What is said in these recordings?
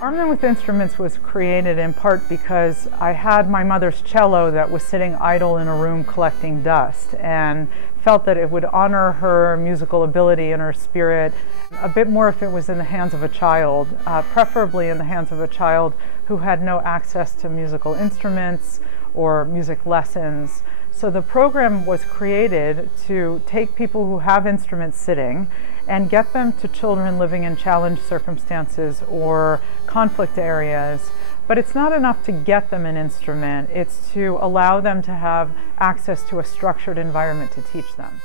Armed with Instruments was created in part because I had my mother's cello that was sitting idle in a room collecting dust, and felt that it would honor her musical ability and her spirit a bit more if it was in the hands of a child, preferably in the hands of a child who had no access to musical instruments or music lessons. So the program was created to take people who have instruments sitting and get them to children living in challenged circumstances or conflict areas. But it's not enough to get them an instrument, it's to allow them to have access to a structured environment to teach them.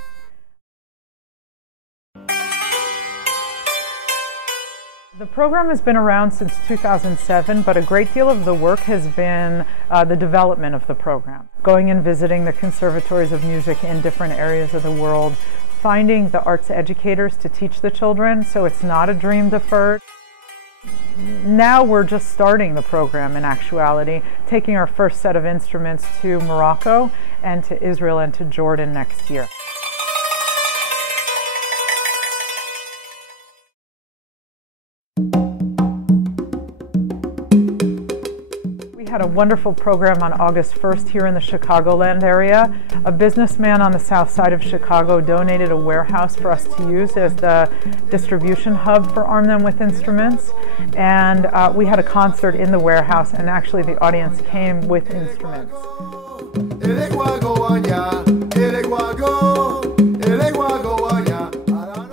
The program has been around since 2007, but a great deal of the work has been the development of the program. Going and visiting the conservatories of music in different areas of the world, finding the arts educators to teach the children, so it's not a dream deferred. Now we're just starting the program in actuality, taking our first set of instruments to Morocco and to Israel and to Jordan next year. We had a wonderful program on August 1st here in the Chicagoland area. A businessman on the south side of Chicago donated a warehouse for us to use as the distribution hub for Arm Them With Instruments. And we had a concert in the warehouse, and actually the audience came with instruments.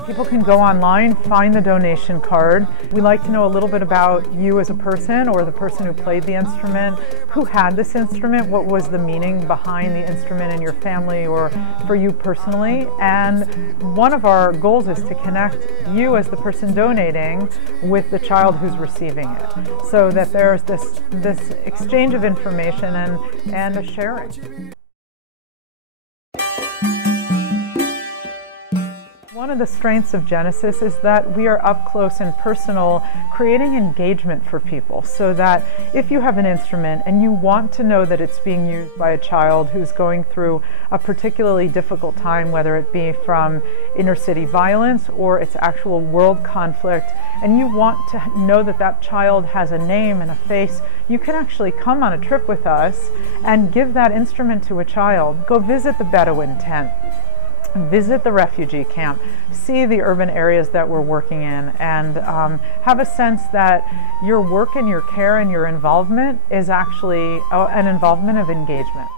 People can go online, find the donation card. We like to know a little bit about you as a person, or the person who played the instrument, who had this instrument, what was the meaning behind the instrument in your family or for you personally. And one of our goals is to connect you as the person donating with the child who's receiving it, so that there's this exchange of information and a sharing. One of the strengths of Genesis is that we are up close and personal, creating engagement for people, so that if you have an instrument and you want to know that it's being used by a child who's going through a particularly difficult time, whether it be from inner city violence or it's actual world conflict, and you want to know that that child has a name and a face, you can actually come on a trip with us and give that instrument to a child. Go visit the Bedouin tent. Visit the refugee camp, see the urban areas that we're working in, and have a sense that your work and your care and your involvement is actually an involvement of engagement.